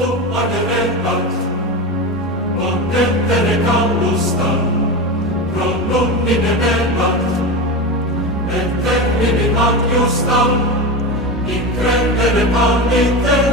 aderebat, montentere callusta, pro nummine nebat, et termini magiustam, incredere pallite